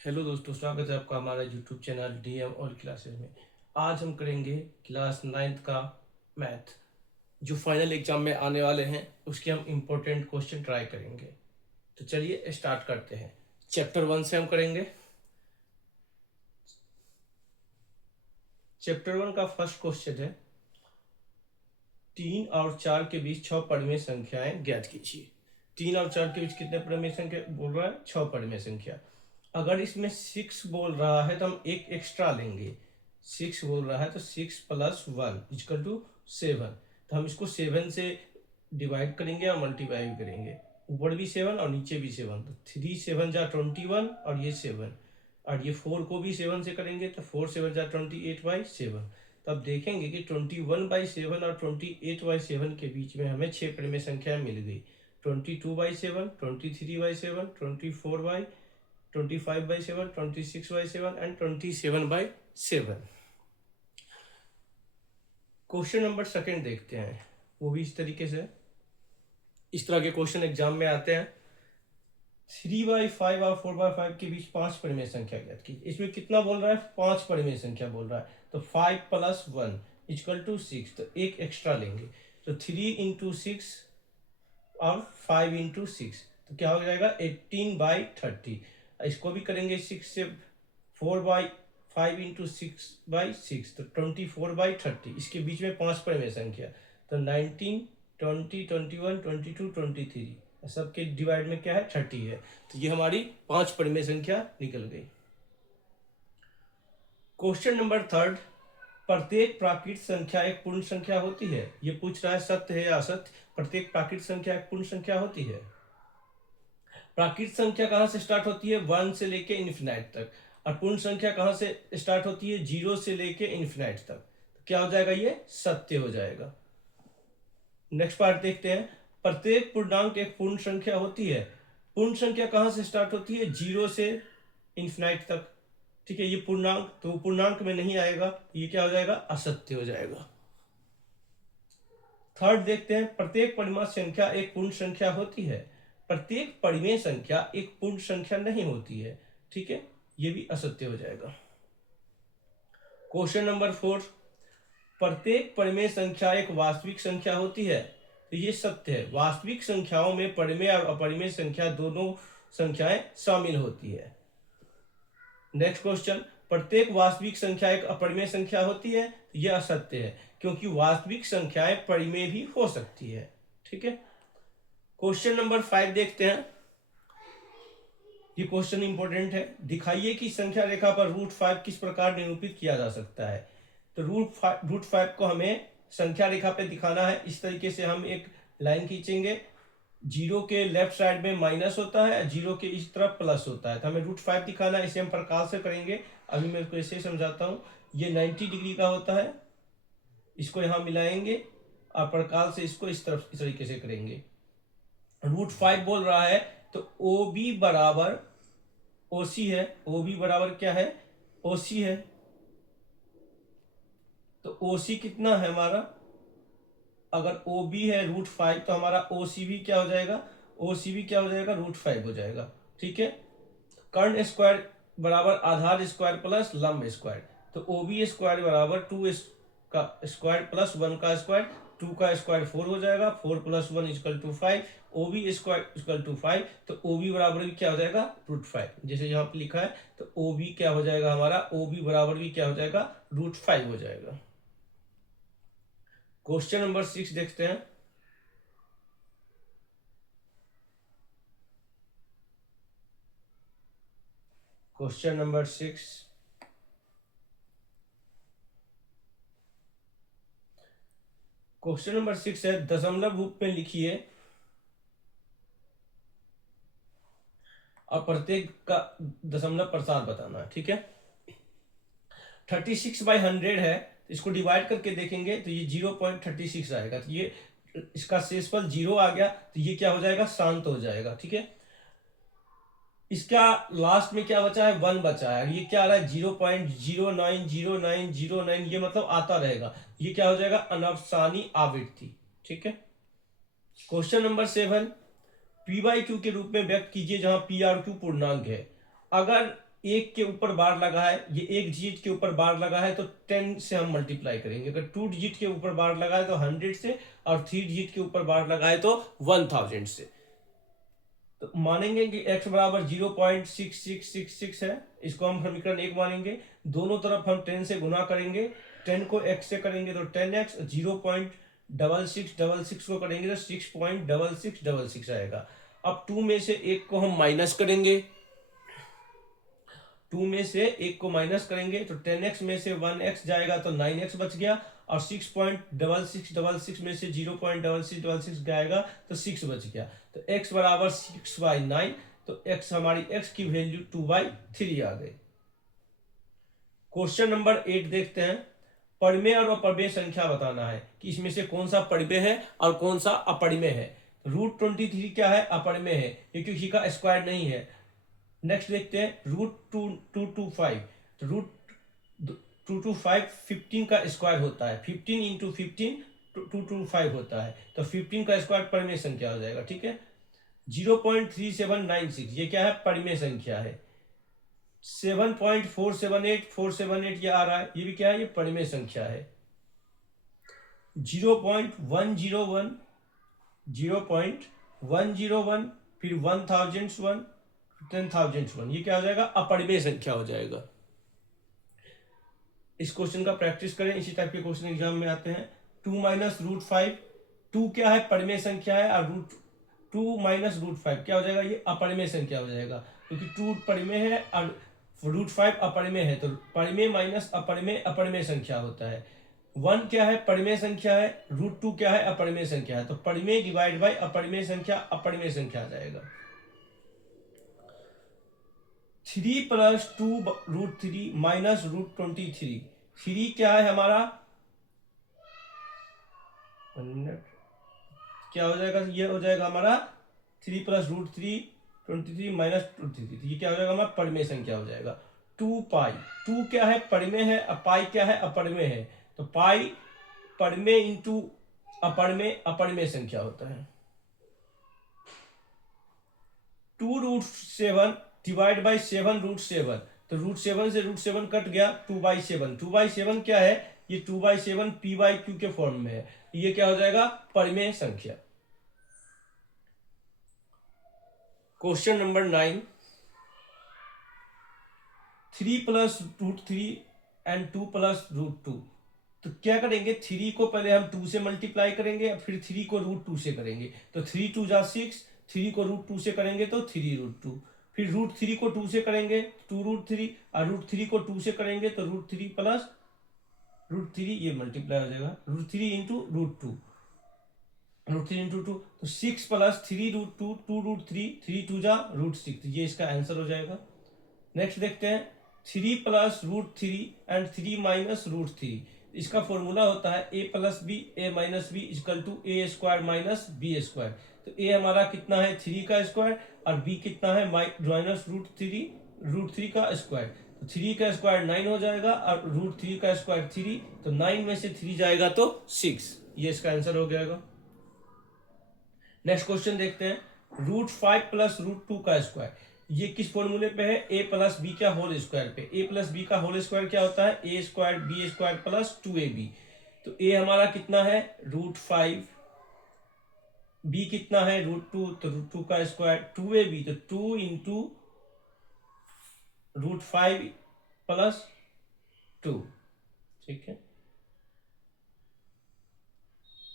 Hello दोस्तों, स्वागत है आपका हमारा YouTube channel DM all classes में। आज हम करेंगे क्लास 9th का मैथ, जो फाइनल एग्जाम में आने वाले हैं उसके हम इम्पोर्टेंट क्वेश्चन ट्राई करेंगे। तो चलिए स्टार्ट करते हैं। चैप्टर 1 से हम करेंगे। चैप्टर 1 का फर्स्ट क्वेश्चन है, 3 और 4 के बीच 6 परिमेय संख्याएं ज्ञात कीजिए। 3 और 4 के बीच कितने परिमेय संख्या बोल रहा है? 6 परिमेय संख्या। अगर इसमें 6 बोल रहा है तो हम एक एक्स्ट्रा लेंगे। 6 बोल रहा है तो 6 प्लस 1 इक्वल टू 7। तो हम इसको 7 से डिवाइड करेंगे और मल्टीप्लाई भी करेंगे। ऊपर भी 7 और नीचे भी 7, तो 3 7 जा 21 और ये 7, और ये 4 को भी 7 से करेंगे तो 4 7 जा 28/7। तब देखेंगे कि 21/7 और 28/7 के बीच में हमें 6 परिमेय संख्याएं मिल गई। 22/7, 23/7, 25/7, 26/7 एंड 27/7। क्वेश्चन नंबर सेकंड देखते हैं, वो भी इस तरीके से। इस तरह के क्वेश्चन एग्जाम में आते हैं। 3/5 और 4/5 के बीच 5 परिमेय संख्या ज्ञात की। इसमें कितना बोल रहा है? 5 परिमेय संख्या बोल रहा है। तो 5 प्लस 1 इक्वल टू 6, तो एक एक्स्ट्रा लेंगे। तो 3 इंटू 6 और 5 इंटू 6, तो क्या हो जाएगा? 18/30। इसको भी करेंगे 6 से। 4/5 इंटू 6/6, तो 24/30। इसके बीच में 5 परिमेय संख्या, तो 19, 20, 21, 22, 23। सबके डिवाइड में क्या है? 30 है। तो ये हमारी 5 परिमेय संख्या निकल गई। क्वेश्चन नंबर थर्ड, प्रत्येक प्राकृत संख्या एक पूर्ण संख्या होती है। ये पूछ रहा है सत्य है या असत्य। प्रत्येक प्राकृत संख्या एक पूर्ण संख्या होती है। प्राकृत संख्या कहां से स्टार्ट होती है? 1 से लेके इन्फिनाइट तक। और पूर्ण संख्या कहां से स्टार्ट होती है? 0 से लेके इन्फिनाइट तक। तो क्या हो जाएगा? ये सत्य हो जाएगा। नेक्स्ट पार्ट देखते हैं। प्रत्येक पूर्णांक एक पूर्ण संख्या होती है। पूर्ण संख्या कहां से स्टार्ट होती है? 0 से इन्फिनाइट तक। ठीक है, ये पूर्णांक तो पूर्णांक में नहीं आएगा, ये क्या हो जाएगा? असत्य हो जाएगा। थर्ड देखते हैं, प्रत्येक परिमेय संख्या एक पूर्ण संख्या होती है। प्रत्येक परिमेय संख्या एक पूर्ण संख्या नहीं होती है। ठीक है, ये भी असत्य हो जाएगा। क्वेश्चन नंबर 4, प्रत्येक परिमेय संख्या एक वास्तविक संख्या होती है। तो ये सत्य है। वास्तविक संख्याओं में परिमेय और अपरिमेय संख्या दोनों संख्याएं शामिल होती है। नेक्स्ट क्वेश्चन, प्रत्येक वास्तविक संख्या एक अपरिमेय संख्या होती है। तो यह असत्य है, क्योंकि वास्तविक संख्याएं परिमेय भी हो सकती है। ठीक है। क्वेश्चन नंबर 5 देखते हैं। ये क्वेश्चन इंपॉर्टेंट है। दिखाइए कि संख्या रेखा पर √5 किस प्रकार निरूपित किया जा सकता है। तो √5 को हमें संख्या रेखा पे दिखाना है। इस तरीके से हम एक लाइन खींचेंगे। 0 के लेफ्ट साइड में माइनस होता है, 0 के इस तरफ प्लस होता है। तो हमें √5 दिखाना है। इसे हम प्रकार से करेंगे। अभी मैं इसको ऐसे समझाता हूँ। ये 90 डिग्री का होता है, इसको यहाँ मिलाएंगे और प्रकार से इसको इस तरफ इस तरीके से करेंगे। √5 बोल रहा है तो ओ बी बराबर ओसी है। ओ बी बराबर क्या है? ओसी है। तो ओसी कितना है हमारा? अगर ओ बी है √5, तो हमारा ओ सी भी क्या हो जाएगा? ओ सी भी क्या हो जाएगा? √5 हो जाएगा। ठीक है। कर्ण स्क्वायर बराबर आधार स्क्वायर प्लस लंब स्क्वायर। तो ओ बी स्क्वायर बराबर 2 का स्क्वायर प्लस 1 का स्क्वायर। 2 का स्क्वायर 4 हो जाएगा। 4 plus 1 equal to 5। O B square equal to 5। तो ओ बी बराबर भी क्या हो जाएगा? √5। जैसे यहाँ पे लिखा है, तो ओ बी क्या हो जाएगा हमारा? ओ बी बराबर भी क्या हो जाएगा? √5 हो जाएगा। क्वेश्चन नंबर 6 देखते हैं। क्वेश्चन नंबर 6, क्वेश्चन नंबर 6 है, दशमलव रूप में लिखिए और प्रत्येक का दशमलव प्रसार बताना है। ठीक है। 36/100 है, इसको डिवाइड करके देखेंगे तो ये 0.36 आएगा। तो ये इसका शेषफल 0 आ गया, तो ये क्या हो जाएगा? शांत हो जाएगा। ठीक है। इसका लास्ट में क्या बचा है? 1 बचा है। ये क्या आ रहा है? 0.090909, ये मतलब आता रहेगा। ये क्या हो जाएगा? अनफसानी आवृत्ति। ठीक है। क्वेश्चन नंबर 7, P/Q के रूप में व्यक्त कीजिए जहां P और Q पूर्णांक है। अगर एक के ऊपर बार लगा है, ये एक डिजिट के ऊपर बार लगा है तो 10 से हम मल्टीप्लाई करेंगे। अगर 2 डिजिट के ऊपर बार लगा है तो 100 से, और 3 डिजिट के ऊपर बार लगा है तो 1000 से। तो मानेंगे कि x बराबर 0.6666 है, इसको हम समीकरण 1 मानेंगे। दोनों तरफ हम 10 से गुना करेंगे, 10 को x से करेंगे तो 10x, 0.6666 को करेंगे तो 6.6666 आएगा। अब 2 में से 1 को हम माइनस करेंगे, 2 में से 1 को माइनस करेंगे तो 10x में से 1x जाएगा तो 9x बच गया, और 6.6666 में से 0.6666 जाएगा तो 6 बच गया। तो x बराबर 6/9, तो x हमारी x की वैल्यू 2/3 आ गई। क्वेश्चन नंबर 8 देखते हैं। परिमेय और अपरिमेय संख्या बताना है कि इसमें से कौन सा परिमेय है और कौन सा अपरिमेय है। √23 क्या है? अपरिमेय है, ये किसी का स्क्वायर नहीं है। नेक्स्ट देखते हैं √225, तो √225 15 का स्क्वायर होता है, 15 इंटू 15 225 होता है, तो 15 का स्क्वायर परिमेय संख्या हो जाएगा। ठीक है। 0.3796 ये क्या है? परिमेय संख्या है। 7.478478 ये आ रहा है, ये भी क्या है? ये परिमेय संख्या है। 0.101, 0.101, फिर 1001, 10,001, ये क्या हो जाएगा? अपरिमेय संख्या हो जाएगा। इस क्वेश्चन का प्रैक्टिस करें, इसी टाइप के क्वेश्चन एग्जाम में आते हैं। 2 माइनस √5, 2 क्या है? परिमेय संख्या है, और √2 माइनस √5 क्या हो जाएगा? ये अपरिमेय संख्या हो जाएगा, क्योंकि 2 परिमेय है और √5 अपरिमेय है, तो परिमेय माइनस अपरिमेय अपरिमेय संख्या होता है। 1 क्या है? परिमेय संख्या है। √2 क्या है? अपरिमेय संख्या है, तो परिमेय डिवाइड बाय अपरिमेय संख्या अपरिमेय संख्या आ जाएगा। 3 + 2√3 माइनस √23, 3 क्या है हमारा? क्या हो जाएगा? ये हो जाएगा हमारा 3 + √3 माइनस √23, ये क्या हो जाएगा? हमारा परिमेय संख्या हो जाएगा। 2π, 2 क्या है? परिमेय है, और पाई क्या है? अपरिमेय है, तो पाई परिमेय इंटू अपरिमेय अपरिमेय संख्या होता है। 2√7 डिवाइड बाई 7√7, तो √7 से √7 कट गया, 2/7, 2/7 क्या है? ये 2/7 p/q के फॉर्म में है, ये क्या हो जाएगा? परिमेय संख्या। क्वेश्चन नंबर 9, 3 + √3 एंड 2 + √2, तो क्या करेंगे? 3 को पहले हम 2 से मल्टीप्लाई करेंगे, फिर 3 को √2 से करेंगे, तो 3 2 जा 6, 3 को √2 से करेंगे तो 3√2, फिर √3 को 2 से करेंगे 2√3, और √3 को 2 से करेंगे तो √3 प्लस √3, ये मल्टीप्लाई हो जाएगा, √3 इंटू √2, √3 इंटू 2, तो 6 + 3√2 2√3, 3 2 जा √6, ये इसका आंसर हो जाएगा। नेक्स्ट देखते हैं 3 + √3 एंड 3 माइनस √3, इसका फॉर्मूला होता है a + b a - b = a² minus b²। तो a हमारा कितना है? 3 का स्क्वायर, और b कितना है? माइनस √3 का स्क्वायर, तो 3 का स्क्वायर 9 हो जाएगा, और √3 का स्क्वायर 3, तो 9 में से 3 जाएगा तो 6, ये इसका आंसर हो जाएगा। नेक्स्ट क्वेश्चन देखते हैं। √5 + √2 का स्क्वायर, ये किस फॉर्मूले पे है? a + b का होल स्क्वायर पे। a + b का होल स्क्वायर क्या होता है? a² b² + 2ab, तो a हमारा कितना है? √5, b कितना है? √2, तो √2 का स्क्वायर, 2ab, तो 2 इंटू √5 + 2, ठीक है,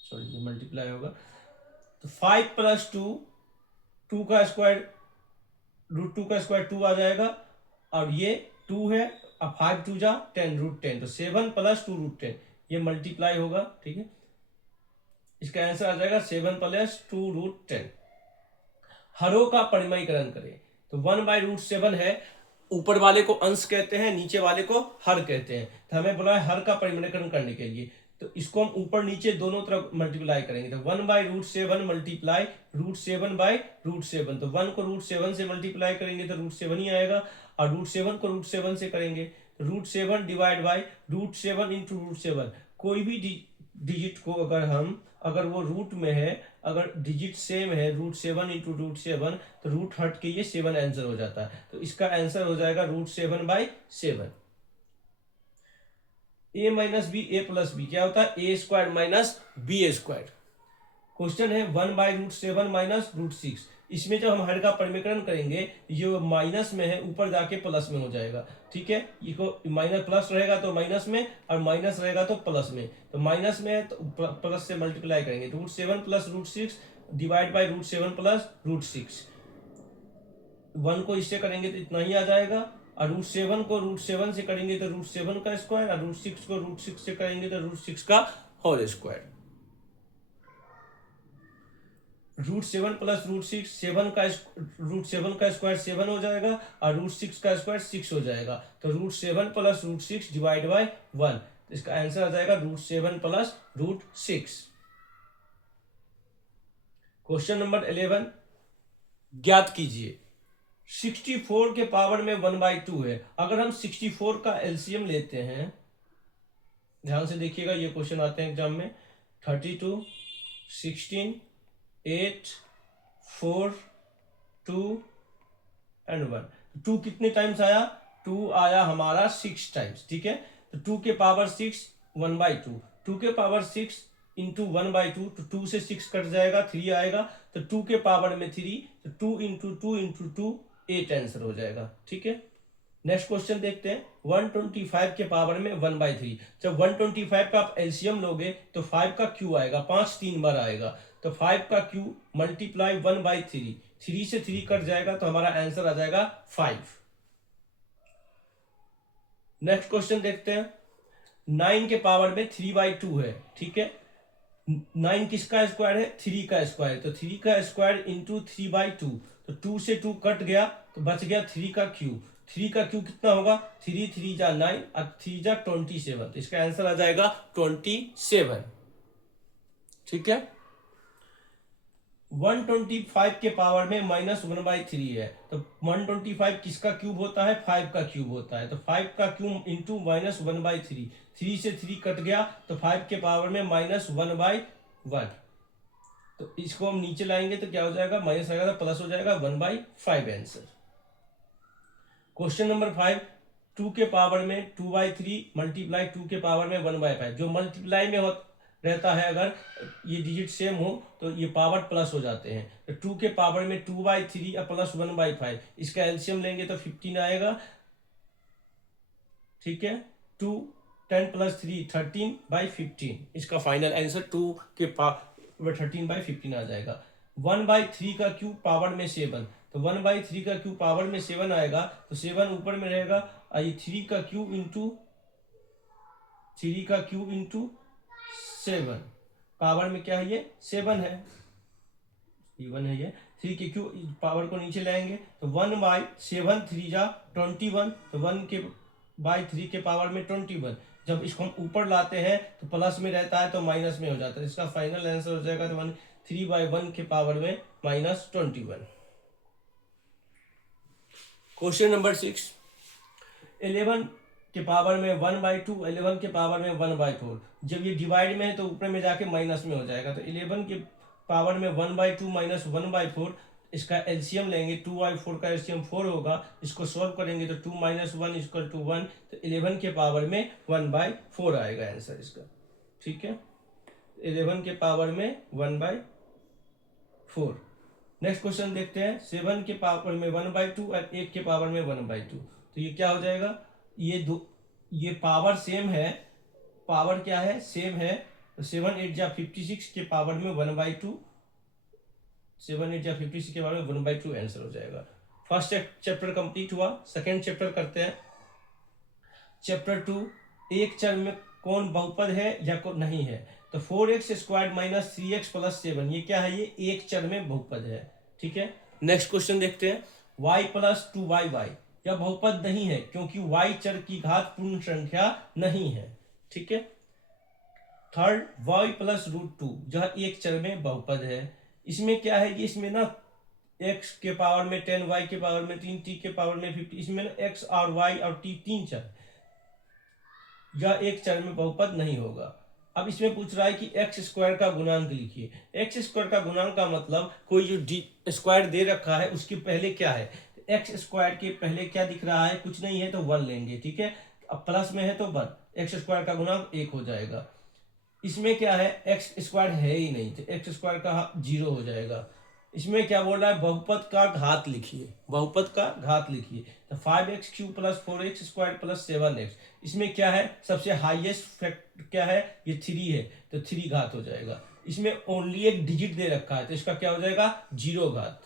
सॉरी ये मल्टीप्लाई होगा, तो 5 + 2, 2 का स्क्वायर, √2 का स्क्वायर 2 आ जाएगा, और ये 2 है, अब 5 2 जा 10, √10, तो 7 + 2 √10, ये मल्टीप्लाई होगा। ठीक है, इसका आंसर आ जाएगा 7 + 2 √10। हरों का परिमयीकरण करें, तो 1/√7 है, ऊपर वाले को अंश कहते हैं, नीचे वाले को हर कहते हैं, तो हमें बोला है हर का परिमयीकरण करने के लिए, तो इसको हम ऊपर नीचे दोनों तरफ मल्टीप्लाई करेंगे, तो 1/√7 मल्टीप्लाई √7/√7, तो 1 को √7 से मल्टीप्लाई करेंगे तो √7 ही आएगा, और √7 को √7 से करेंगे तो √7 डिवाइड बाई √7 इंटू √7, कोई भी डिजिट को अगर वो रूट में है, अगर डिजिट सेम है, √7 इंटू √7, तो रूट हट के ये 7 आंसर हो जाता है। तो इसका आंसर हो जाएगा √7/7। a minus b, a plus b क्या होता है? a² minus b²। क्वेश्चन है 1/√7 माइनस √6। इसमें जब हम हर का परिमेकरण करेंगे, ये माइनस में है, ऊपर जाके प्लस में हो जाएगा। ठीक है, ये माइनस प्लस रहेगा तो माइनस में, और माइनस रहेगा तो प्लस में। तो माइनस में है तो प्लस से मल्टीप्लाई करेंगे, √7 प्लस √6 डिवाइड बाई √7 प्लस √6। 1 को इससे करेंगे तो इतना ही आ जाएगा, और √7 को √7 से करेंगे तो √7 का स्क्वायर, और √6 को √6 से करेंगे तो √6 का होल स्क्वायर। √7 प्लस √6, √7 का स्क्वायर 7 हो जाएगा, और √6 का स्क्वायर 6 हो जाएगा। तो √7 प्लस √6 डिवाइड बाई 1, तो इसका आंसर आ जाएगा √7 प्लस √6। क्वेश्चन नंबर 11, ज्ञात कीजिए 64 के पावर में 1/2 है। अगर हम 64 का एलसीएम लेते हैं, ध्यान से देखिएगा, ये क्वेश्चन आते हैं एग्जाम में, 32, 16, 8, 4, 2 एंड 1। 2 कितने टाइम्स आया? 2 आया हमारा 6 टाइम्स। ठीक है, तो 2 के पावर 6 1/2, 2 के पावर 6 इंटू 1/2, तो 2 से 6 कट जाएगा, 3 आएगा, तो 2 के पावर में 3, तो 2 इंटू 2 इंटू 2 8 आंसर हो जाएगा। ठीक है, नेक्स्ट क्वेश्चन देखते हैं, 125 के पावर में 1/3। जब 125 का आप एलसीएम लोगे तो 5 का क्यू आएगा, 5 3 बार आएगा, तो 5 का क्यू मल्टीप्लाई 1/3, 3 से 3 कट जाएगा, तो हमारा आंसर आ जाएगा 5। नेक्स्ट क्वेश्चन देखते हैं, 9 के पावर में 3/2 है। ठीक है, 9 किसका स्क्वायर है? 3 का स्क्वायर, तो 3 का स्क्वायर इंटू 3/2, तो 2 से 2 कट गया, तो बच गया 3 का क्यू। 3 का क्यू कितना होगा? 3 3 जा 9 और 3 जा 27, तो इसका आंसर आ जाएगा 27। ठीक है, 125 के पावर में -1/3 है, तो 125 किसका क्यूब होता है? 5 का क्यूब होता है, तो 5 का क्यूब इंटू -1/3, 3 से 3 कट गया, तो 5 के पावर में -1/1, तो इसको हम नीचे लाएंगे तो क्या हो जाएगा? माइनस आएगा तो प्लस हो जाएगा, 1/5 आंसर। क्वेश्चन नंबर 5, 2 के पावर में 2/3 मल्टीप्लाई 2 के पावर में 1/5। जो मल्टीप्लाई में रहता है, अगर ये डिजिट सेम हो तो ये पावर प्लस हो जाते हैं, तो 2 के पावर में 2/3 और प्लस 1/5, इसका एलसीएम लेंगे तो 15 आएगा। ठीक है, 2 10 प्लस 3 13/15, इसका फाइनल आंसर 2 के पावर 13/15 आ जाएगा। 1/3 का क्यूब पावर में 7, तो 1/3 का क्यूब पावर में 7 आएगा, तो 7 ऊपर में रहेगा, और ये 3 का क्यूब इंटू 7, पावर में क्या है? ये 7 है, इवन है ये। 3 के क्यूब पावर को नीचे लाएंगे, तो 1/7 3 जा 21, तो 1/3 के पावर में 21। जब इसको हम ऊपर लाते हैं तो प्लस में रहता है, तो माइनस में हो जाता है, इसका फाइनल आंसर हो जाएगा 3/1 के पावर में -21। क्वेश्चन नंबर 6, 11 के पावर में 1/2, 11 के पावर में 1/4। जब ये डिवाइड में है तो ऊपर में जाके माइनस में हो जाएगा, तो 11 के पावर में 1/2 माइनस 1/4, इसका एलसीएम लेंगे, 2/4 का एलसीएम 4 होगा, इसको सॉल्व करेंगे तो 2 - 1 = 1, तो 11 के पावर में 1/4 आएगा आंसर इसका। ठीक है, 11 के पावर में 1/4। नेक्स्ट क्वेश्चन देखते हैं, 7 के पावर में 1/2 और 8 के पावर में 1/2, तो ये क्या हो जाएगा? ये पावर सेम है, पावर क्या है? सेम है, तो 7 8 जा 56 के पावर में 1/2, 7 8 जा 56 के पावर में 1/2 आंसर हो जाएगा। फर्स्ट चैप्टर कंप्लीट हुआ, सेकेंड चैप्टर करते हैं। चैप्टर 2, एक चर में कौन बहुपद है या कौन नहीं है? तो 4x² - 3x + 7, ये क्या है? ये एक चर में बहुपद है। ठीक है, नेक्स्ट क्वेश्चन देखते हैं, y + 2y यह बहुपद नहीं है, क्योंकि y चर की घात पूर्ण संख्या नहीं है। ठीक है, थर्ड, y + √2 यह एक चर में बहुपद है। इसमें क्या है? इसमें ना x के पावर में 10, y के पावर में 3, t के पावर में 50, इसमें ना x और y और t 3 चर, यह एक चर में बहुपद नहीं होगा। अब इसमें पूछ रहा है कि एक्स स्क्वायर का गुणांक लिखिए। एक्स स्क्वायर का गुणांक का मतलब कोई जो डी स्क्वायर दे रखा है उसके पहले क्या है, एक्स स्क्वायर के पहले क्या दिख रहा है, कुछ नहीं है तो 1 लेंगे, ठीक है। अब प्लस में है तो 1, एक्स स्क्वायर का गुणांक 1 हो जाएगा। इसमें क्या है, एक्स स्क्वायर है ही नहीं तो एक्स स्क्वायर का 0 हो जाएगा। इसमें क्या बोल रहा है, बहुपद का घात लिखिए, बहुपद का घात लिखिए। तो 5x³ plus 4x² plus 7x, इसमें क्या है, सबसे हाईएस्ट फैक्ट क्या है, ये 3 है तो 3 घात हो जाएगा। इसमें ओनली एक डिजिट दे रखा है तो इसका क्या हो जाएगा, 0 घात।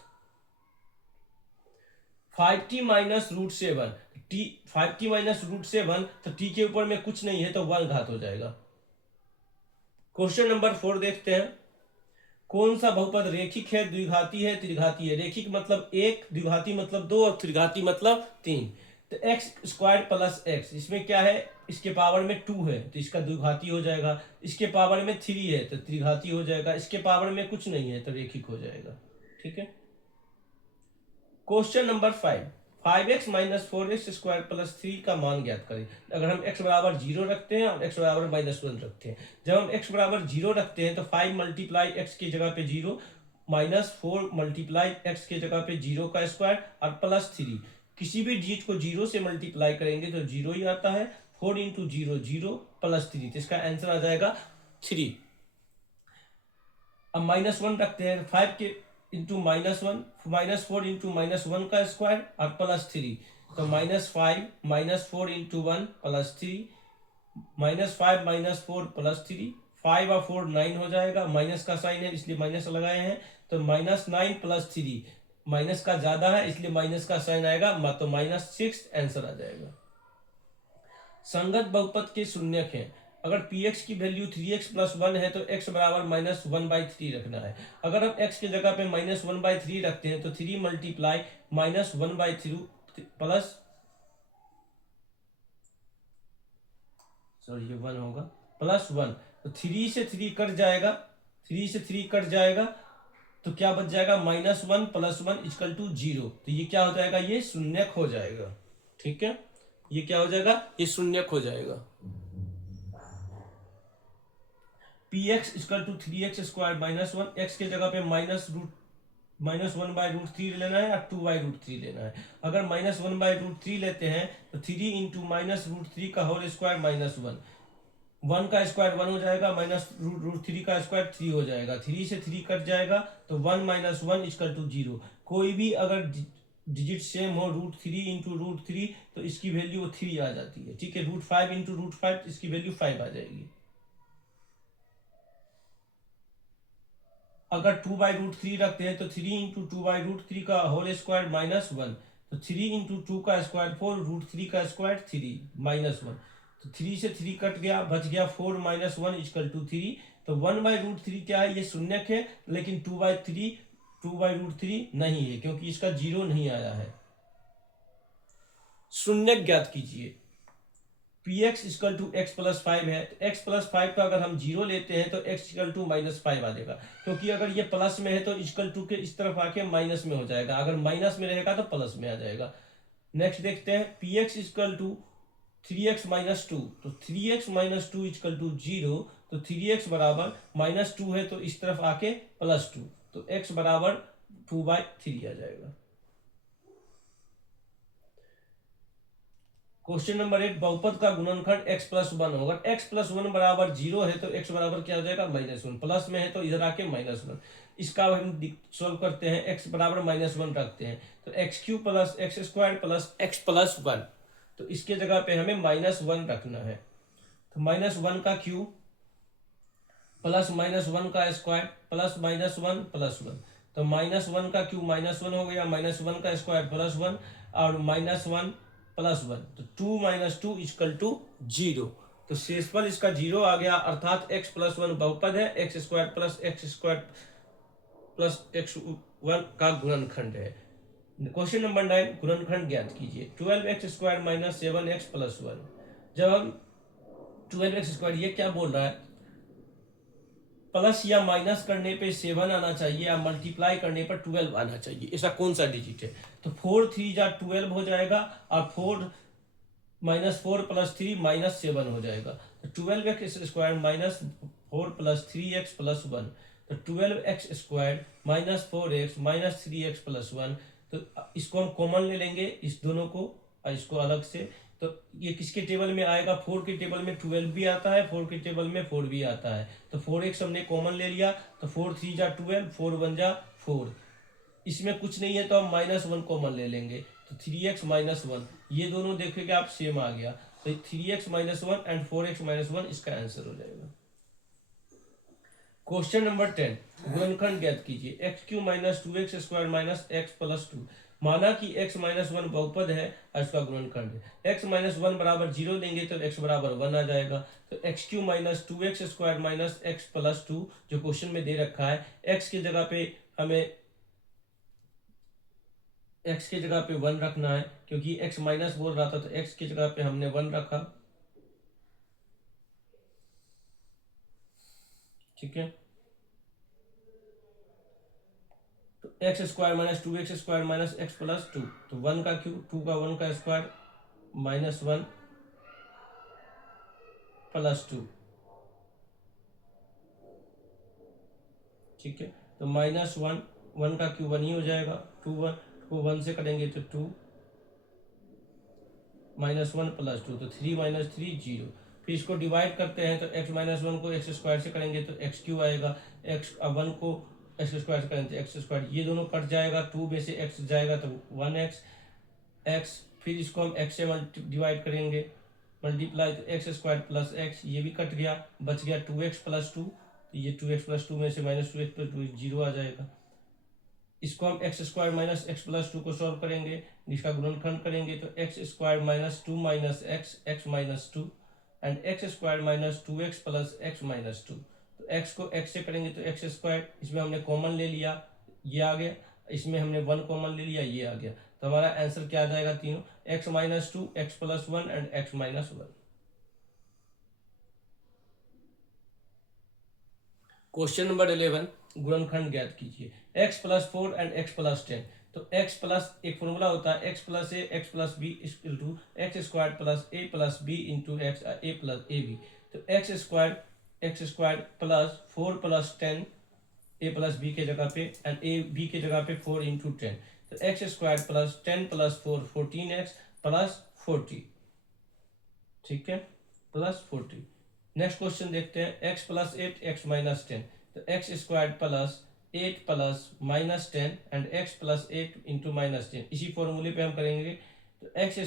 5t minus root 7, t 5t minus root 7 तो t के ऊपर में कुछ नहीं है तो 1 घात हो जाएगा। क्वेश्चन नंबर 4 देखते हैं। कौन सा बहुपद रेखिक है, द्विघाती है, त्रिघाती है। रेखिक मतलब 1, द्विघाती मतलब 2 और त्रिघाती मतलब 3। तो एक्स स्क्वायर प्लस एक्स, इसमें क्या है, इसके पावर में 2 है तो इसका द्विघाती हो जाएगा। इसके पावर में 3 है तो त्रिघाती हो जाएगा। इसके पावर में कुछ नहीं है तो रेखिक हो जाएगा, ठीक है। Question number 5, 5x minus 4x² plus 3 का मान ज्ञात करें। अगर हम x बराबर 0 रखते हैं और x बराबर -1 रखते हैं, जब हम x बराबर 0 रखते हैं तो 5 मल्टीप्लाई x की जगह पे 0 माइनस 4 मल्टीप्लाई x की जगह पे 0 का स्क्वायर और प्लस 3। किसी भी डिजिट को 0 से मल्टीप्लाई करेंगे तो 0 ही आता है। 4 इंटू 0 0 प्लस 3, तो इसका आंसर आ जाएगा 3। अब -1 रखते हैं, 5 के इंटू -1, -4 इंटू -1 का स्क्वायर और प्लस 3, तो -5 -4 इंटू 1 प्लस 3, -5 -4 प्लस 3, 5 और 4 9 हो जाएगा। माइनस का साइन है इसलिए माइनस लगाए हैं, तो -9 प्लस 3, माइनस का ज्यादा है इसलिए माइनस का साइन आएगा, तो -6 आंसर आ जाएगा। संगत बहुपद के शून्यक हैं। अगर px की वैल्यू 3x प्लस 1 है तो x बराबर -1/3 रखना है। अगर हम x की जगह पे -1/3 रखते हैं तो 3 मल्टीप्लाई -1/3 प्लस, सॉरी ये 1 होगा, प्लस 1, तो 3 से 3 कट जाएगा, 3 से 3 कट जाएगा तो क्या बच जाएगा, -1 प्लस 1 इक्वल टू 0। तो ये क्या हो जाएगा, ये शून्यक हो जाएगा, ठीक है। ये क्या हो जाएगा, ये शून्यक हो जाएगा। px equal to 3x² -1, x के जगह पे -1/√3 लेना है या 2/√3 लेना है। अगर -1/√3 लेते हैं तो 3 इंटू -√3 का होल स्क्वायर -1, 1 का स्क्वायर 1 हो जाएगा, -√3 का स्क्वायर 3 हो जाएगा। 3 से 3 कट जाएगा तो 1 - 1 इक्वल टू 0। कोई भी अगर डिजिट सेम हो, √3 इंटू √3 तो इसकी वैल्यू 3 आ जाती है, ठीक है। √5 इंटू √5 इसकी वैल्यू 5 आ जाएगी। अगर 2/√3 रखते हैं तो 3 इंटू 2/√3 का होल स्क्वायर -1, तो 3 इंटू 2 का स्क्वायर 4, √3 का स्क्वायर 3 -1, तो 3 से 3 कट गया, बच गया 4 - 1 इक्वल टू 3। तो 1/√3 क्या है, ये शून्यक है, लेकिन 2/√3 नहीं है क्योंकि इसका 0 नहीं आया है। शून्यक ज्ञात कीजिए। px equal to x plus 5 है तो x प्लस 5 का अगर हम 0 लेते हैं तो x इक्वल टू -5 आ जाएगा, क्योंकि अगर ये प्लस में है तो इक्वल टू के इस तरफ आके माइनस में हो जाएगा, अगर माइनस में रहेगा तो प्लस में आ जाएगा। नेक्स्ट देखते हैं, px इक्वल टू 3x - 2, तो 3x - 2 इक्वल टू 0, तो 3x बराबर -2 है तो इस तरफ आके +2, तो x बराबर 2/3 आ जाएगा। क्वेश्चन नंबर 8, बहुपद का गुणनखंड x प्लस 1 होगा। x प्लस 1 बराबर 0 है तो x बराबर क्या हो जाएगा, -1, प्लस में है तो इधर आके -1। इसका हम सॉल्व करते हैं, x बराबर -1 रखते हैं तो x³ plus x² plus x plus 1, तो इसके जगह पे हमें -1 रखना है। तो -1 का क्यूब प्लस -1 का स्क्वायर प्लस -1 प्लस 1, तो -1 का क्यूब -1 हो गया, -1 का स्क्वायर प्लस 1 और -1 प्लस 1, तो 2 - 2 इक्वल टू 0। तो शेषफल इसका 0 आ गया, अर्थात x प्लस 1 बहुपद है, x² plus x² plus x1 का गुणनखंड है। क्वेश्चन नंबर 9, गुणनखंड ज्ञात कीजिए। 12x² - 7x plus 1। जब हम 12x², ये क्या बोल रहा है, प्लस या माइनस करने पे 7 आना चाहिए या मल्टीप्लाई करने पर 12 आना चाहिए, ऐसा कौन सा डिजिट है। तो 4 3 जा 12 हो जाएगा और 4 -4 + 3 -7 हो जाएगा। तो 12x² -4 + 3x + 1, तो 12x² -4x -3x + 1। तो इसको हम कॉमन ले लेंगे, इस दोनों को और इसको अलग से। तो ये किसके टेबल में आएगा? 4 के टेबल में 12 भी आता है, 4 के टेबल में 4 भी आता है। तो 4x हमने कॉमन ले लिया, तो 4 3 जा 12, 4 1 जा 4। इसमें कुछ नहीं है तो हम -1 कॉमन ले लेंगे, तो 3x -1, ये दोनों देखेंगे आप सेम आ गया। तो 3x -1 एंड 4x -1 इसका आंसर हो जाएगा। क्वेश्चन नंबर 10, गुणनखंड ज्ञात कीजिए। x³ -2x² -x + 2। माना कि x -1 बहुपद है और इसका गुणनखंड है। x -1 बराबर 0 लेंगे तो x बराबर 1 आ जाएगा। तो x³ -2x² -x + 2 जो क्वेश्चन में दे रखा है, x की जगह पे हमें x की जगह पे 1 रखना है, क्योंकि x माइनस बोल रहा था, तो x की जगह पे हमने 1 रखा। ठीक है, तो x² -2x² -x + 2, तो 1 का क्यूब, 2 का 1 का स्क्वायर, -1 + 2। ठीक है, तो -1, 1 का क्यूब 1 ही हो जाएगा। 2 1 को 1 से करेंगे तो 2, -1 + 2, तो 3 - 3 0। फिर इसको डिवाइड करते हैं, तो x -1 को x² से करेंगे तो x³ आएगा। x 1 को x² से करेंगे तो x², ये दोनों कट जाएगा, 2 में से x जाएगा तो 1x x। फिर इसको हम x से डिवाइड करेंगे, मल्टीप्लाई, तो x² + x, ये भी कट गया, बच गया 2x + 2। तो ये 2x + 2 में से -2x + 2 0 आ जाएगा। इसको हम x² -x + 2 को सॉल्व करेंगे, जिसका गुणनखंड करेंगे तो x² -2 - x x -2 and x² -2x + x -2। तो x को x से करेंगे तो x², इसमें हमने कॉमन ले लिया, ये आ गया। इसमें हमने 1 कॉमन ले लिया, ये आ गया। तो हमारा आंसर क्या आ जाएगा? तीनों, x -2 x + 1 and x -1। Question number 11, गुणनखंड ज्ञात कीजिए। x + 4 and x + 10। तो x प्लस, एक फॉर्मूला होता है x + a x + b = x² + a + b × x a + ab। तो x² + 4 + 10 a + b के जगह पे एंड a b के जगह पे 4 × 10। तो x² + 10 + 4 14x + 40। ठीक है, +40। नेक्स्ट क्वेश्चन देखते हैं, x + 8 x - 10। तो x² + 8 + -10 एंड x + 8 × -10, इसी फॉर्मूले पे हम करेंगे। तो x²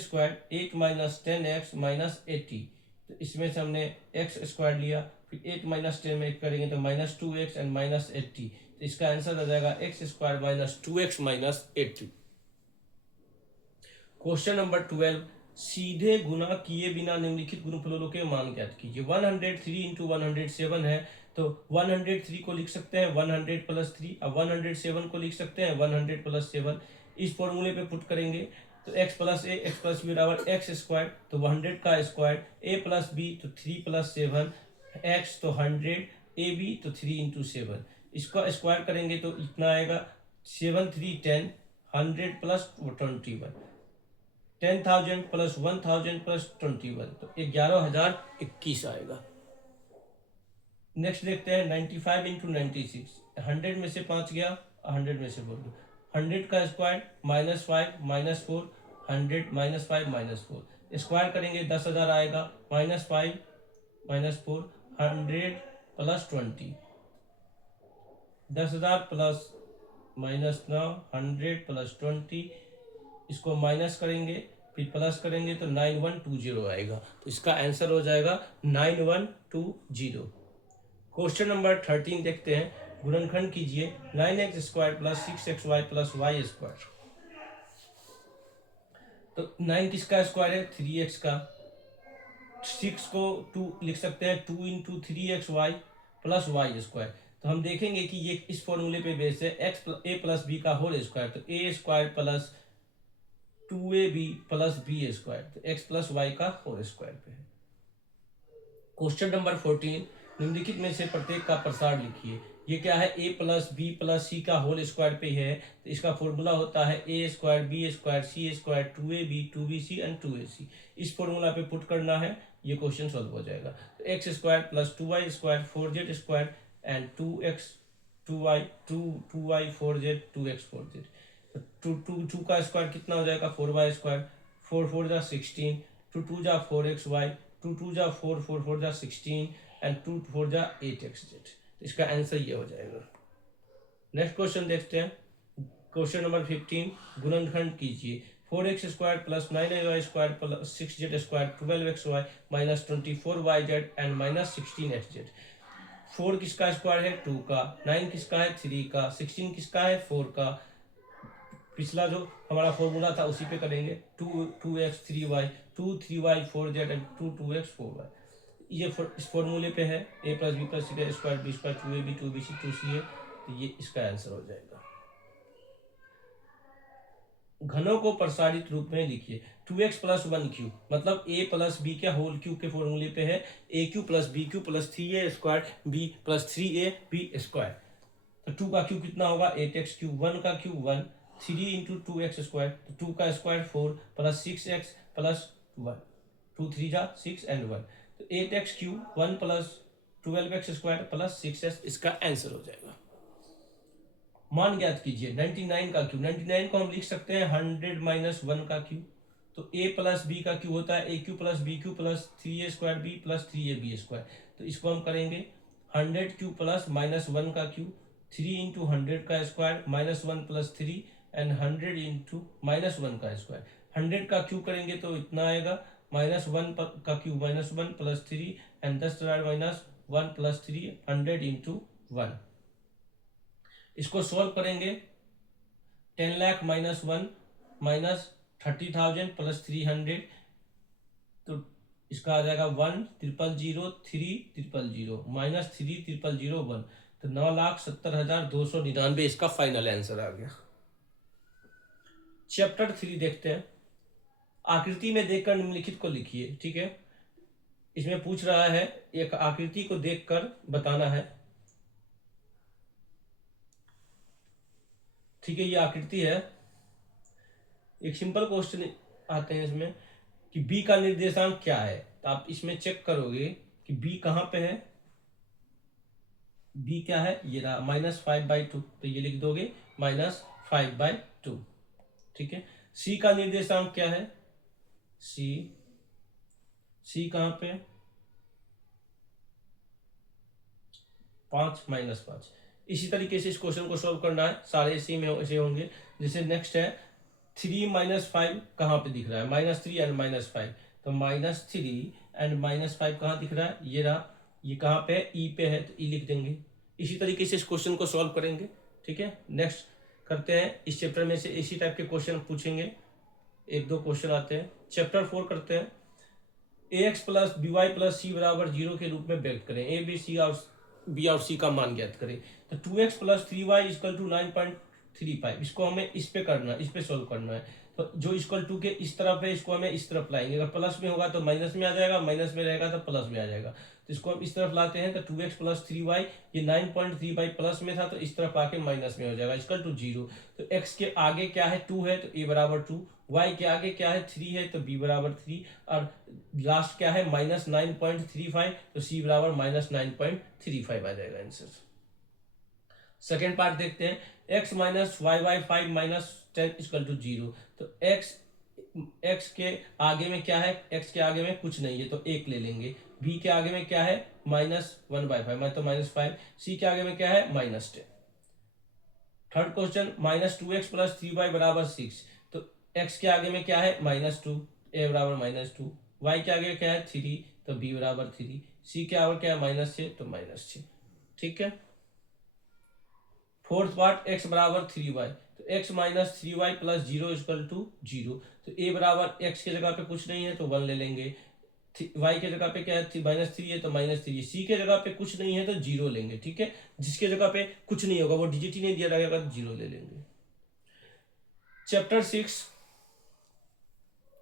8 - 10x - 80। तो इसमें से हमने x² लिया, फिर 8 - 10 में करेंगे तो -2x एंड -80। तो इसका आंसर आ जाएगा x² - 2x - 80। क्वेश्चन नंबर 12, सीधे गुना किए बिना निम्नलिखित गुणनफलों के मान ज्ञात कीजिए। 103 × 107 है, तो 103 को लिख सकते हैं 100 + 3, अब 107 को लिख सकते हैं 100 + 7। इस फॉर्मूले पे पुट करेंगे, तो x + a x + b बराबर x², तो 100 का स्क्वायर, a + b तो 3 + 7 x, तो 100, ab तो 3 × 7। इसका स्क्वायर करेंगे तो इतना आएगा, 7 3 10, 100 + 21, 10,000 + 1,000 + 21, तो 11,021 आएगा। नेक्स्ट देखते हैं 95 × 96। 100 में से 5 गया, 100 में से 4 गया। 100 का स्क्वायर, -5 -4, 100 -5 -4, स्क्वायर करेंगे 10,000 आएगा, -5 -4, 100 + 20, 10,000 प्लस -9, 100 + 20, इसको माइनस करेंगे फिर प्लस करेंगे तो 9120 आएगा। तो इसका आंसर हो जाएगा 9120। क्वेश्चन नंबर 13 देखते हैं, गुणनखंड कीजिए। 9x² + 6xy + y²। तो 9 किसका स्क्वायर है? 3x का। 6 को 2 लिख सकते हैं, 2 × 3xy + y²। तो हम देखेंगे कि ये इस फॉर्मूले पे बेस है, a + b का होल स्क्वायर, तो a² + 2ab + b², तो x + y का होल स्क्वायर पे है। क्वेश्चन नंबर 14, निम्नलिखित में से प्रत्येक का प्रसार लिखिए। ये क्या है, a प्लस बी प्लस सी का होल स्क्वायर पे है, तो इसका फॉर्मूला होता है a square b square c square 2ab 2bc and 2ac। इस फॉर्मूला पे पुट करना है, ये क्वेश्चन सॉल्व हो जाएगा। तो x square plus 2y square 4z square and 2x 2y 2y 4z 2x 4z। तो टू का स्क्वायर कितना हो जाएगा, 4y स्क्वायर, 4 जा 16, 2 जा 4xy, 2 जा 4 जा 16 एंड 2 जा 8xz। इसका आंसर ये हो जाएगा। नेक्स्ट क्वेश्चन देखते हैं, क्वेश्चन नंबर 15, गुणनखंड कीजिए। 4x square plus 9y square plus 6z square 12xy minus 24yz and minus 16xz। 4 किसका स्क्वायर है, 2 का, 9 किसका है, 3 का, 16 किसका है, 4 का। पिछला जो हमारा फॉर्मूला था उसी पे करेंगे, 2x 3y 2 3y 4z and 2x 4y। ये इस फॉर्मूले पे है, a plus b plus c square b square 2ab 2bc 2ca। तो ये इसका आंसर हो जाएगा। घनों को प्रसारित रूप में लिखिए। 2x प्लस 1q मतलब a प्लस बी के होल क्यूब के फॉर्मूले पे है, aq plus bq plus 3a square b plus 3ab square. तो 2 का क्यूब कितना होगा, 8x क्यूब, 1 का क्यूब 1, 3 इंटू 2x स्क्वायर, तो 2 का स्क्वायर 4 प्लस 6x प्लस 1, 2 3 जा 6 एंड 1, तो 8x cube 1 plus 12x square plus 6x, इसका आंसर हो जाएगा। मान ज्ञात कीजिए 99 का क्यूब। 99 को हम लिख सकते हैं 100 माइनस 1 का क्यूब। तो a प्लस बी का क्यूब होता है a cube plus b cube plus 3a square b plus 3ab square. तो इसको हम करेंगे 100 क्यूब प्लस माइनस 1 का क्यूब, 3 इंटू 100 का square minus 1 plus 3 and 100 into minus 1 का स्क्वायर। 100 का क्यूब करेंगे तो इतना आएगा, माइनस 1 का cube minus 1 plus 3 and 10 minus 1 plus 3, 100 into 1। इसको सॉल्व करेंगे, 10 लाख माइनस 1 माइनस 30,000 प्लस 300, तो इसका आ जाएगा 1,000,3,000 माइनस 3,000,1, तो 9,70,299 इसका फाइनल आंसर आ गया। चैप्टर 3 देखते हैं। आकृति में देखकर निम्नलिखित को लिखिए। ठीक है, इसमें पूछ रहा है एक आकृति को देखकर बताना है। ठीक है, ये आकृति है। एक सिंपल क्वेश्चन आते हैं इसमें कि बी का निर्देशांक क्या है। तो आप इसमें चेक करोगे कि बी कहाँ पे है। बी क्या है, ये रहा -5/2, तो ये लिख दोगे -5/2। ठीक है, सी का निर्देशांक क्या है, सी कहाँ पे, 5 - 5। इसी तरीके से इस क्वेश्चन को सॉल्व करना है, सारे इसी में ऐसे होंगे। जैसे नेक्स्ट है 3 - 5 कहाँ पे दिख रहा है, -3 एंड -5, तो -3 एंड -5 कहाँ दिख रहा है, ये रहा। ये कहाँ पे है, ई पे है, तो ई लिख देंगे। इसी तरीके से इस क्वेश्चन को सॉल्व करेंगे। ठीक है, नेक्स्ट करते हैं। इस चैप्टर में से इसी टाइप के क्वेश्चन पूछेंगे, 1-2 क्वेश्चन आते हैं। चैप्टर 4 करते हैं। ax प्लस by प्लस सी बराबर 0 के रूप में व्यक्त करें। ए बी सी और बी और सी का मान ज्ञात करें। तो 2x plus 3y equal to 9.35, इसको हमें इस पे करना है, इस पे सोल्व करना है। तो जो इक्वल टू के इस तरफ है, इसको हमें इस तरफ लाएंगे। अगर प्लस में होगा तो माइनस में आ जाएगा, माइनस में रहेगा तो प्लस में आ जाएगा। तो इसको हम इस तरफ लाते हैं, तो 2x प्लस 3y, ये 9.35 प्लस में था, तो इस तरफ आके माइनस में हो जाएगा, इक्वल टू 0। तो x के आगे क्या है, 2 है, तो a बराबर 2। y के आगे क्या है, 3 है, तो b बराबर 3। और लास्ट क्या है, -9.35, तो c बराबर -9.35 आ जाएगा आंसर। सेकेंड पार्ट देखते हैं। x minus y 5 minus 10 equal to 0। तो x के आगे में क्या है, x के आगे में कुछ नहीं है, तो 1 ले लेंगे। b के आगे में क्या है, -1/5, तो -5। c के आगे में क्या है, -10। Third question, -2x plus 3y बराबर 6। तो x के आगे में क्या है, -2, a बराबर -2। y के आगे क्या है, 3, तो b बराबर 3। c के आगे क्या है, -6, तो -6। ठीक है, फोर्थ पार्ट, x बराबर 3y। तो x minus 3y plus 0 equal to 0। तो a बराबर x के जगह पे कुछ नहीं है, तो 1 ले लेंगे। y के जगह पे क्या है, -3 है, तो -3। c के जगह पे कुछ नहीं है, तो 0 लेंगे। ठीक है, जिसके जगह पे कुछ नहीं होगा, वो डिजिट ही नहीं दिया रहेगा, तो 0 ले लेंगे। चैप्टर 6,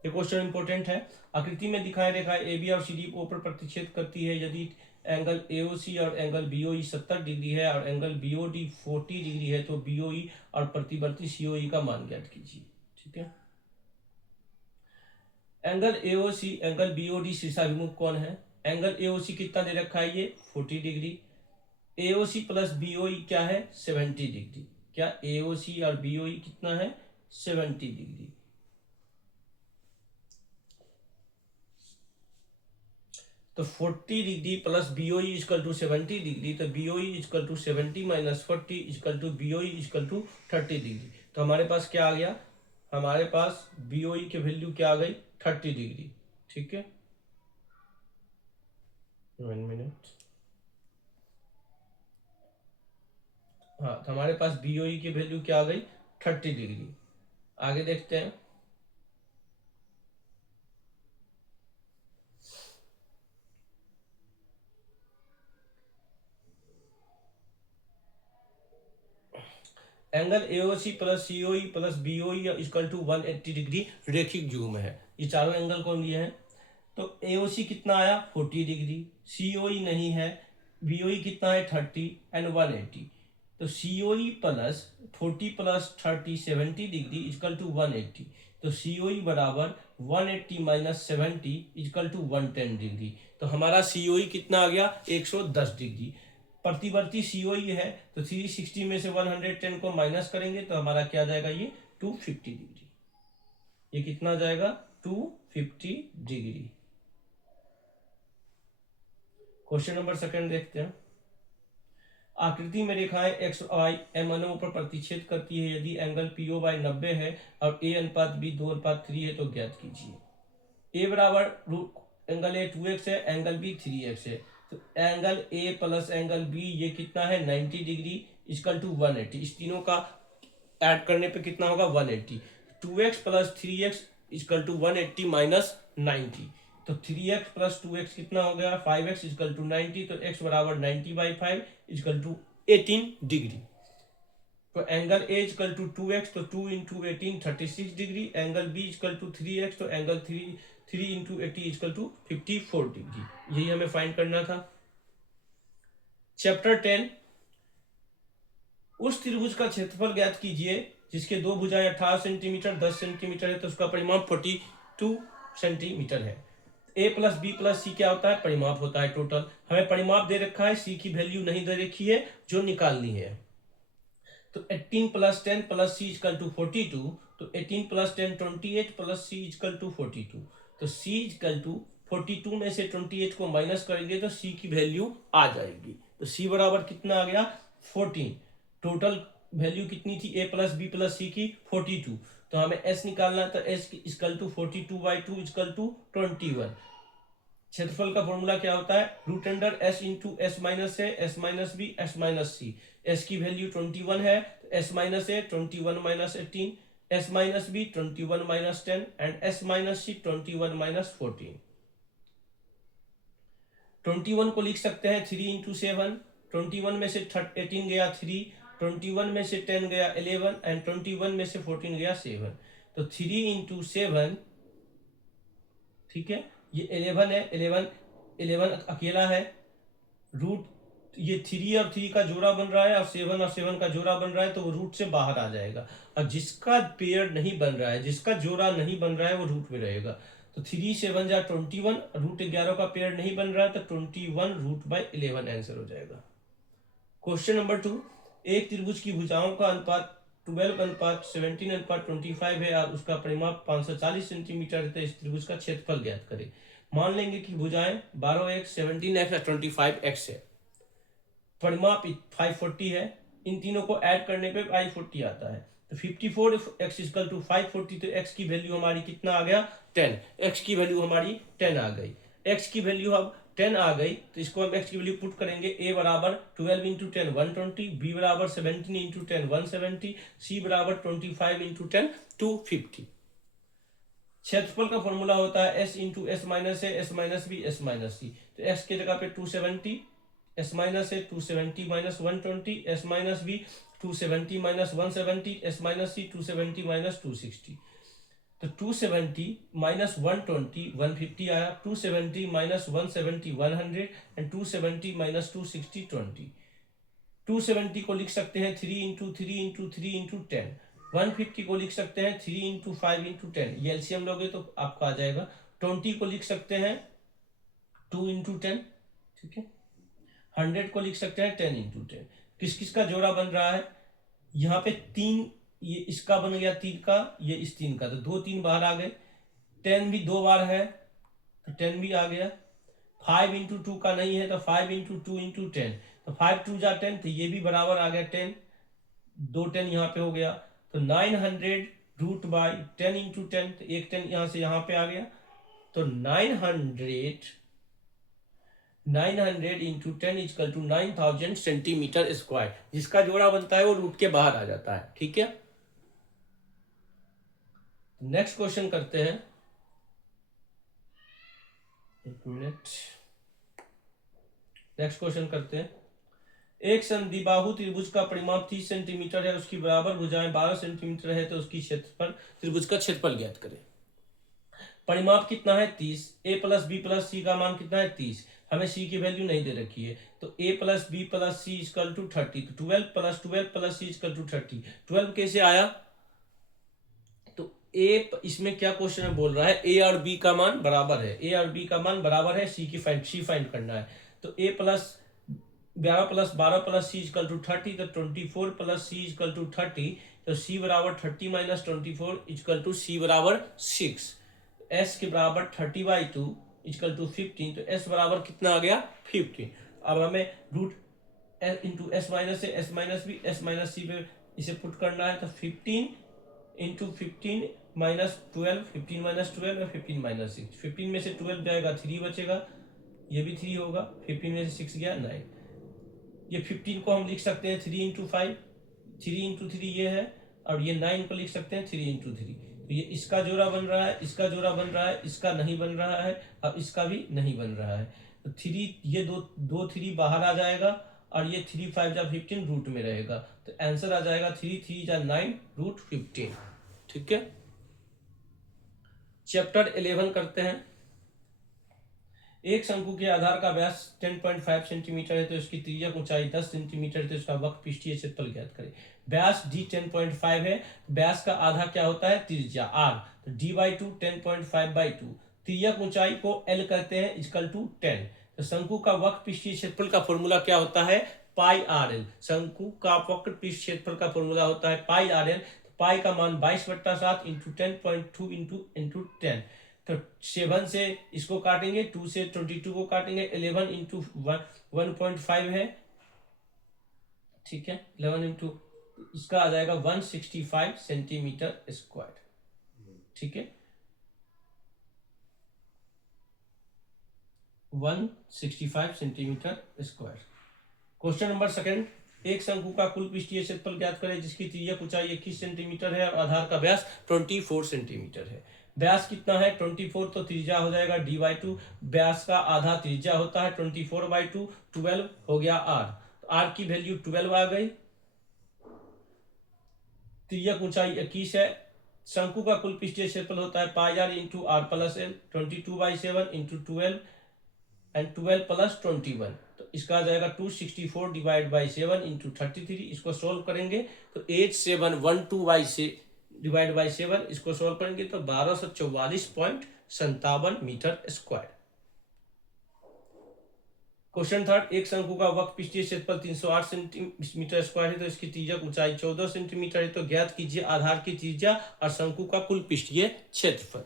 ये क्वेश्चन इंपॉर्टेंट है। आकृति में दिखाए रेखा ए बी और सी डी को ऊपर प्रतिच्छेद करती है। यदि एंगल एओसी और एंगल बीओई 70 डिग्री है और एंगल बीओडी 40 डिग्री है, तो बीओई और प्रतिवर्ती सीओई का मान ज्ञात कीजिए। ठीक है, एंगल एओसी एंगल बीओडी शीर्षाभिमुख कोण है। एंगल एओसी कितना दे रखा है, ये 40 डिग्री। एओसी प्लस बीओई क्या है, 70 डिग्री। क्या एओसी और बीओई कितना है, 70 डिग्री। तो 40 degree plus BOE equal to 70 degree, तो BOE equal to 70 minus 40 equal to BOE equal to 30 degree. तो हमारे पास क्या आ गया, हमारे पास बीओई की वैल्यू क्या आ गई, 30 डिग्री। ठीक है, 1 मिनट। हाँ, तो हमारे पास बीओई की वैल्यू क्या आ गई, 30 डिग्री। आगे देखते हैं। Angle AOC plus COE plus BOE equal to 180 degree रेखिक युग्म है। ये चारों एंगल कौन लिए हैं, तो एओसी कितना आया 40 डिग्री, सीओई नहीं है, बीओई कितना है 30 एंड 180। तो COE plus 40 plus 30 70 degree equal to 180। तो सीओई बराबर 180 माइनस 70 इक्वल टू 110 डिग्री। तो हमारा सीओई कितना आ गया, 110 डिग्री। प्रतिवर्ती सीओई है, तो 360 में से 110 को माइनस करेंगे तो हमारा क्या जाएगा, ये 250 डिग्री। ये कितना जाएगा, 250 डिग्री। क्वेश्चन नंबर सेकंड देखते हैं। आकृति में रेखाएं एक्स वाई एम एन पर प्रतिच्छेद करती है। यदि एंगल पीओ बाई 90 है और ए अनुपात बी 2:3 है तो ज्ञात कीजिए। ए बराबर एंगल ए 2x है, एंगल बी 3x है। तो angle A plus angle B ये कितना है, 90 डिग्री इक्वल टू 180। इस तीनों का ऐड करने पे कितना होगा, 180। 2x plus 3x equal to 180 minus 90। तो 3x प्लस 2x कितना हो गया, 5x इक्वल टू 90। तो x बराबर 90/5 इक्वल टू 18 डिग्री। तो angle A equal to 2x, तो 2 into 18 36 degree. Angle B equal to 3x, तो angle 3 into 80 equal to 54 degree. यही हमें फाइंड करना था। चैप्टर 10, उस त्रिभुज का क्षेत्रफल ज्ञात कीजिए जिसके दो भुजाएं 18 सेंटीमीटर 10 सेंटीमीटर है, तो उसका परिमाप 42 सेंटीमीटर है। ए प्लस बी प्लस सी क्या होता है, परिमाप होता है टोटल। हमें परिमाप दे रखा है, सी की वैल्यू नहीं दे रखी है जो निकालनी है। तो 18 plus 10 plus c equal to 42। तो 18 plus 10 28 plus c equal to 42। तो सी इक्वल टू 42 में से 28 को माइनस करेंगे तो सी की वैल्यू आ जाएगी। तो सी बराबर कितना आ गया, 14। टोटल वैल्यू कितनी थी a plus b plus c की, 42। तो हमें एस निकालना था, s equal to 42/2 equal to 21। क्षेत्रफल का फॉर्मूला क्या होता है, root under s into s minus है, s minus b s minus c. S की वैल्यू 21 है, s minus a 21 minus 18, s minus b 21 minus 10 and s minus c 21 minus 14। 21 को लिख सकते हैं 3 इंटू 7। 21 में से 18 गया 3, 21 में से 10 गया 11 एंड 21 में से 14 गया 7। तो 3 इंटू 7, ठीक है, ये 11 है, 11 अकेला है। रूट ये 3 और 3 का जोड़ा बन रहा है और 7 और 7 का जोड़ा बन रहा है, तो वो रूट से बाहर आ जाएगा। और जिसका पेयर नहीं बन रहा है, जिसका जोड़ा नहीं बन रहा है, वो रूट में रहेगा। तो 3 7 जा 21, रूट 11 का पेयर नहीं बन रहा है, तो 21 रूट बाई 11 आंसर हो जाएगा। क्वेश्चन नंबर 2, एक त्रिभुज की भुजाओं का अनुपात 12:17:25 है और उसका परिमाप 540 सेंटीमीटर है, तो इस त्रिभुज का क्षेत्रफल ज्ञात करें। मान लेंगे कि भुजाएं 12x 17x और 25x है, परिमाप 540 है। इन तीनों को ऐड करने पे 540 आता है। तो 54x इक्वल टू 540, तो x की वैल्यू हमारी कितना आ गया, 10। x की वैल्यू हमारी 10 आ गई। x की वैल्यू अब 10 आ गई, तो इसको हम x की वैल्यू पुट करेंगे। a बराबर 12 इंटू 10 120, b बराबर 17 इंटू 10 170, c बराबर 25 इंटू 10 250। क्षेत्रफल का फॉर्मूला होता है s इंटू एस माइनस है, s minus b s minus c. तो x की जगह पे 270, एस माइनस है 270 minus 120, s minus b 270 minus 170, s minus c 270 minus 260। तो 270 माइनस 120 150 आया, 270 माइनस 170 100 एंड 270 माइनस 260 20। 270 को लिख सकते हैं 3 इंटू 3 इंटू 3 इंटू 10। 150 को लिख सकते हैं 3 इंटू 5 इंटू 10, ये एलसीएम लोगे तो आपका आ जाएगा। 20 को लिख सकते हैं 2 इंटू 10, ठीक है। 100 को लिख सकते हैं 10 इंटू 10। किस किस का जोड़ा बन रहा है, यहाँ पे 3, ये इसका बन गया 3 का, ये इस 3 का, तो 2 3 बाहर आ गए। 10 भी 2 बार है तो 10 भी आ गया। 5 इंटू 2 का नहीं है तो 5 इंटू 2 इंटू 10, तो 5 2 जा 10, तो ये भी बराबर आ गया 10, 2 10 यहाँ पे हो गया। तो 900 रूट बाई 10 इंटू 10, तो एक 10 यहाँ से यहाँ पे आ गया। तो 900 into 10 equal to 9000 centimetre square, जिसका जोड़ा बनता है वो रूट के बाहर आ जाता है, ठीक है। नेक्स्ट क्वेश्चन करते हैं, एक मिनट। नेक्स्ट क्वेश्चन करते हैं। एक समद्विबाहु त्रिभुज का परिमाप 30 सेंटीमीटर है, उसकी बराबर भुजाएं 12 सेंटीमीटर है, तो उसकी क्षेत्रफल, त्रिभुज का क्षेत्रफल ज्ञात करें। परिमाप कितना है 30, ए प्लस बी प्लस सी का मान कितना है 30, हमें सी की वैल्यू नहीं दे रखी है, तो a plus b plus c equal to 30, तो 12 plus 12 plus c equal to 30। 12 कैसे आया, तो ए, इसमें क्या क्वेश्चन में बोल रहा है, ए और बी का मान बराबर है, ए और बी का मान बराबर है, सी फाइंड करना है। तो a plus 11 plus 12 plus c equal to 30, तो 24 प्लस सी इजकल टू 30, तो सी बराबर 30 माइनस 24 इजकल टू सी बराबर 6। एस के बराबर 30/2 इजकल टू 15, तो एस बराबर कितना आ गया 15। अब हमें रूट इंटू एस माइनस से s minus b s minus c पे इसे पुट करना है, तो 15 इंटू 15 माइनस 12, 15 माइनस 12 और 15 माइनस 6, 15 में से 12 जाएगा 3 बचेगा, ये भी 3 होगा, 15 में से 6 गया 9। ये 15 को हम लिख सकते हैं 3 इंटू 5, 3 इंटू 3 ये है, और ये 9 को लिख सकते हैं 3 इंटू 3। तो ये इसका जोड़ा बन रहा है, इसका जोड़ा बन रहा है, इसका नहीं बन रहा है, अब इसका भी नहीं बन रहा है। तो 3, ये दो 3 बाहर आ जाएगा, और ये 3 5 जा 15 रूट में रहेगा, तो आंसर आ जाएगा 3 3 जा 9 रूट 15, ठीक है। चैप्टर 11 करते हैं। एक शंकु के आधार का व्यास 10.5 सेंटीमीटर है, तो इसकी त्रिज्या ऊंचाई 10 सेंटीमीटर है, तो इसका वक्र पृष्ठीय क्षेत्रफल ज्ञात करें। व्यास d 10.5 है, व्यास का आधा क्या होता है त्रिज्या r, तो d/2 10.5/2, त्रिज्या ऊंचाई को l कहते हैं इक्वल टू 10। तो शंकु का वक्र पृष्ठीय क्षेत्रफल का फॉर्मूला क्या होता है पाई आर एल, शंकु का वक्र पृष्ठ क्षेत्रफल का फॉर्मूला होता है पाई आर एल। पाई का मान 22/7 इंटू 10.2 इंटू 10, तो 7 से इसको काटेंगे, 2 से 22 को काटेंगे, 11 इंटू 1.5 है, ठीक है। 11 इंटू इसका आ जाएगा 165 सेंटीमीटर स्क्वायर, ठीक है। 165 centimetre square. Question number second, एक शंकु का कुल पृष्ठीय क्षेत्रफल ज्ञात करें, जिसकी त्रिज्या ऊंचाई 21 सेंटीमीटर है और आधार का व्यास 24 सेंटीमीटर है। व्यास कितना है 24, तो त्रिज्या हो जाएगा d/2, व्यास का आधा त्रिज्या होता है 24/2, 12 हो गया r, तो r की वैल्यू 12 आ गई। त्रिज्या ऊंचाई 21 है, शंकु का कुल पृष्ठीय क्षेत्रफल होता है pi r into r plus l, 22/7 into 12 and 12 plus 21, तो इसका आ जाएगा 264 डिवाइड बाई 7 इंटू 33। इसको सोल्व करेंगे तो 8712 से डिवाइड बाई 7, इसको सोल्व करेंगे तो 1244.57 मीटर स्क्वायर। क्वेश्चन थर्ड, एक शंकु का वक्र पृष्ठीय क्षेत्रफल 308 सेंटीमीटर स्क्वायर है, तो इसकी त्रिज्या ऊंचाई 14 सेंटीमीटर है, तो ज्ञात कीजिए आधार की त्रिज्या और शंकु का कुल पृष्ठीय क्षेत्रफल।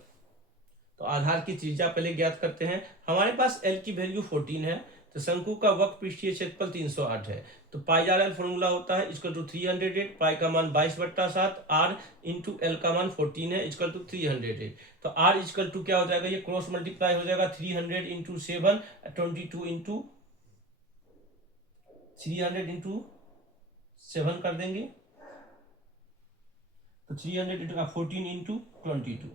तो आधार की त्रिज्या पहले ज्ञात करते हैं। हमारे पास L की वैल्यू 14 है, तो शंकु का वक्र पृष्ठीय क्षेत्रफल 308 है, तो पाई आर एल फॉर्मूला होता है इसको टू 308, पाई का मान 22/7, आर इंटू एल का मान 14 है इसकल टू 308, तो आर इजकल टू क्या हो जाएगा, ये क्रॉस मल्टीप्लाई हो जाएगा 300 इंटू 7, 22 इंटू 300 इंटू 7 कर देंगे, तो 300 इंटू 14 इंटू 22,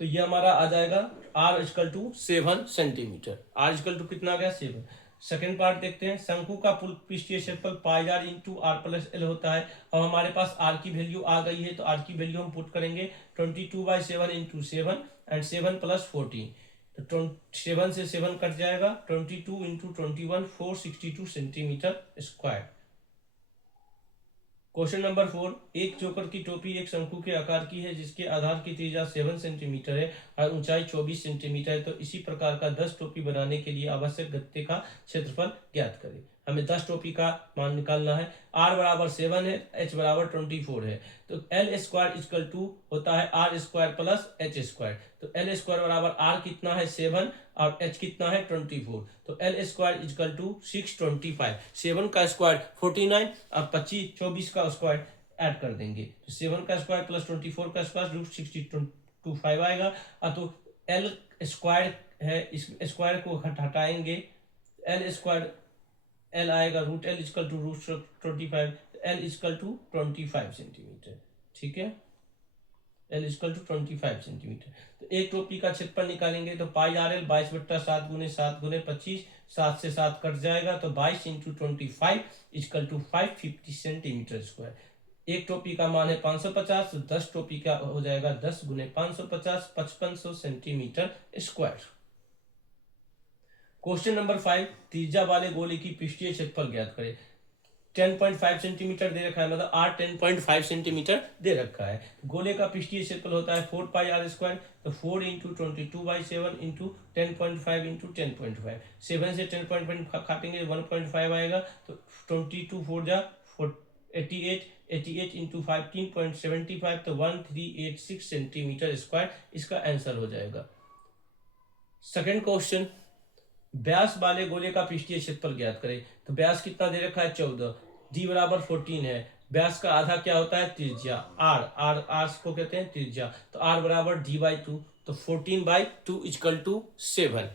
तो ये हमारा आ जाएगा r equal to 7 centimetre. r equal to कितना आ गया 7, सेकेंड पार्ट देखते हैं। शंकु का कुल पृष्ठीय क्षेत्रफल pi r into r plus l होता है। अब हमारे पास आर की वैल्यू आ गई है, तो आर की वैल्यू हम पुट करेंगे 22/7 इंटू 7 एंड 7 + 14। तो 7 से 7 कट जाएगा, 22 into 21 462 centimetre square. Question number 4, एक जोकर की टोपी एक शंकु के आकार की है जिसके आधार की त्रिज्या 7 सेंटीमीटर है और ऊंचाई 24 सेंटीमीटर है। तो इसी प्रकार का 10 टोपी बनाने के लिए आवश्यक गत्ते का क्षेत्रफल ज्ञात करें। हमें 10 टोपी का मान निकालना है। r बराबर 7 है, h बराबर 24 है, तो l स्क्वायर इक्वल टू होता है r square plus h square. तो l स्क्वायर बराबर r कितना है 7 और h कितना है 24। तो l स्क्वायर इक्वल टू 625। 7 का स्क्वायर 49 और 24 का स्क्वायर ऐड कर देंगे, तो 7 का स्क्वायर प्लस 24 का स्क्वायर √6025 आएगा। तो l स्क्वायर है, इस स्क्वायर को हटाएंगे, l स्क्वायर एल आएगा √l equal to √25, L equal to 25 centimetre. ठीक है, एल इक्वल टू 25 सेंटीमीटर। तो एक टोपी का क्षेत्रफल निकालेंगे, तो पाई आर एल 22/7 गुने 7 गुने 25, 7 से 7 कट जाएगा, तो 22 into 25 equal to 550 centimetre square. एक टोपी का मान है 550, तो 10 टोपी का हो जाएगा 10 गुने 550 5500 सेंटीमीटर स्क्वायर। क्वेश्चन नंबर 5, त्रिज्या वाले गोले की पृष्ठीय क्षेत्रफल ज्ञात करें। 10.5 सेंटीमीटर दे रखा है, मतलब r 10.5 सेंटीमीटर दे रखा है। गोले का पृष्ठीय क्षेत्रफल होता है 4 पाई r स्क्वायर, तो 4 इंटू 22/7 इंटू 10.5 इंटू 10.5। 7 से 10.5 काटेंगे 1.5 आएगा, तो 22 4 जा 88, 88 इंटू 15.75, तो 1386 सेंटीमीटर स्क्वायर इसका आंसर हो जाएगा। सेकेंड क्वेश्चन, व्यास वाले गोले का पृष्ठीय क्षेत्रफल ज्ञात करें। तो व्यास कितना दे रखा है 14, डी बराबर 14 है। व्यास का आधा क्या होता है त्रिज्या, आर आर आर को कहते हैं त्रिज्या, तो आर बराबर d/2, तो 14/2 इक्वल टू 7।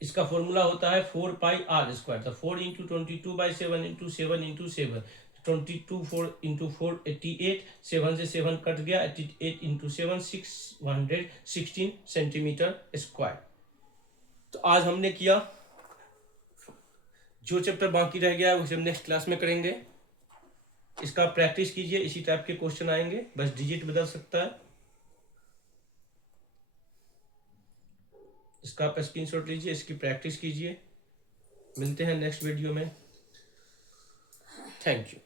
इसका फॉर्मूला होता है 4 पाई आर स्क्वायर, तो 4 इंटू 22/7 इंटू 7 इंटू 7, 22 4 इंटू 4 88, 7 से 7 कट गया, 88 इंटू 7 616 सेंटीमीटर स्क्वायर। तो आज हमने किया, जो चैप्टर बाकी रह गया है उसे हम नेक्स्ट क्लास में करेंगे। इसका प्रैक्टिस कीजिए, इसी टाइप के क्वेश्चन आएंगे, बस डिजिट बदल सकता है। इसका आप स्क्रीनशॉट लीजिए, इसकी प्रैक्टिस कीजिए। मिलते हैं नेक्स्ट वीडियो में। Thank you.